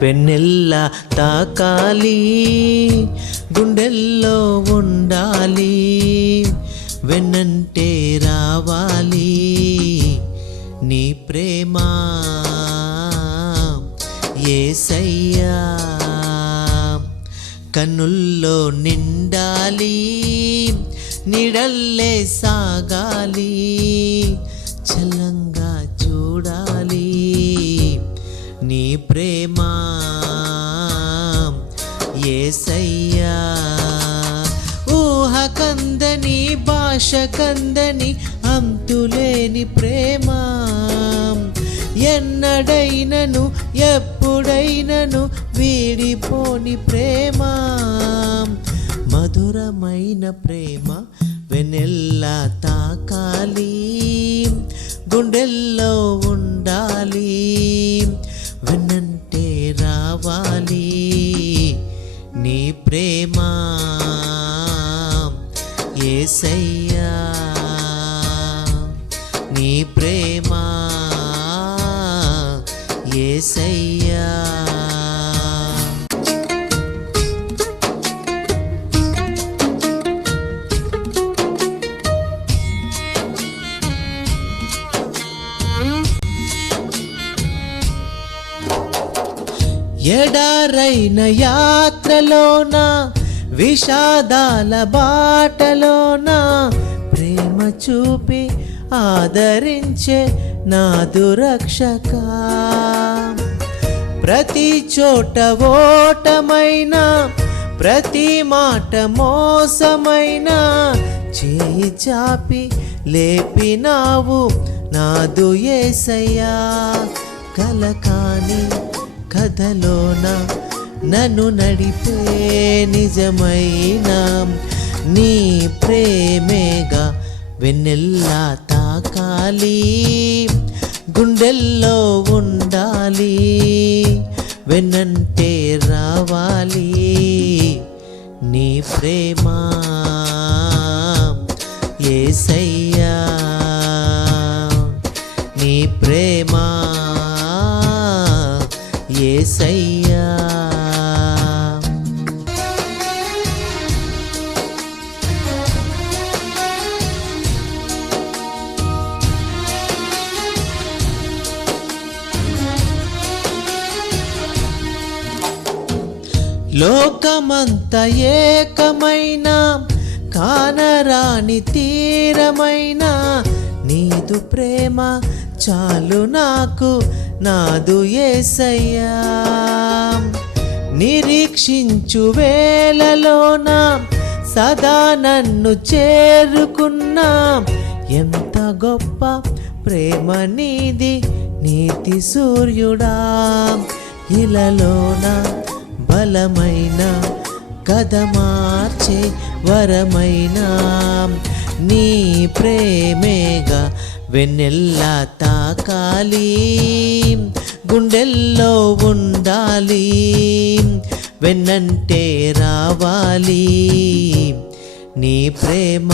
Vanilla తాకాలి, గుండెల్లో ఉండాలి, వెన్నంటే రావాలి నీ ప్రేమ యేసయ్యా. కన్నుల్లో నిండాలి, నిడల్లే సాగాలి, చల్లంగా చూడాలి నీ ప్రేమ యేసయ్యా. ఊహ కందని, భాష కందని, అంతులేని ప్రేమ, ఎన్నడైనను ఎప్పుడైనను వీడిపోని ప్రేమ, మధురమైన ప్రేమ వెన్నెల్లా తాకాలి, గుండెల్లో ఉండాలి, వెన్నంటే రావాలి నీ ప్రేమ యేసయ్యా. నీ ప్రేమ యేసయ్యా. ఎడారైన యాత్రలోన, విషాదాల బాటలోన, ప్రేమ చూపి ఆదరించే నాదు రక్షక. ప్రతి చోట ఓటమైనా, ప్రతి మాట మోసమైన, చేయి చాపి లేపినావు నాదు యేసయ్యా. కలకాని కథలోన నన్ను నడిపే నిజమైన నీ ప్రేమేగా వెన్నెల్లా తాకాలి, గుండెల్లో ఉండాలి, వెన్నంటే రావాలి నీ ప్రేమ యేసయ్యా. నీ ప్రేమ యేసయ్యా. లోకమంత ఏకమైన, కానరాని తీరమైన, నీదు ప్రేమ చాలు నాకు నాదు యేసయ్యా. నిరీక్షించు వేళలోన సదా నన్ను చేరుకున్నా, ఎంత గొప్ప ప్రేమ నీది నీతి సూర్యుడా. ఇలలోన బలమైన, కథ మార్చే వరమైన నీ ప్రేమేగా వెన్నెల్లా తాకాలి, గుండెల్లో ఉండాలి, వెన్నంటే రావాలి నీ ప్రేమ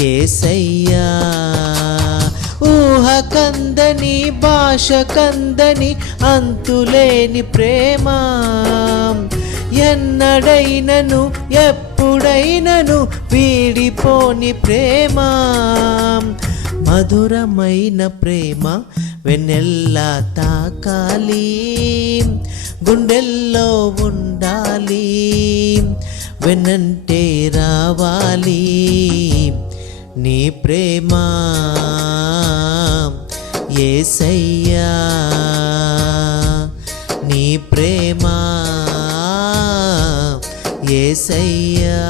యేసయ్యా. ఊహ కందని, భాష కందని, అంతులేని ప్రేమ, ఎన్నడైనను ఎప్పుడైనను వీడిపోని ప్రేమ, మధురమైన ప్రేమ వెన్నెల్లా తాకాలి, గుండెల్లో ఉండాలి, వెన్నంటే రావాలి నీ ప్రేమ యేసయ్యా. నీ ప్రేమ యేసయ్యా.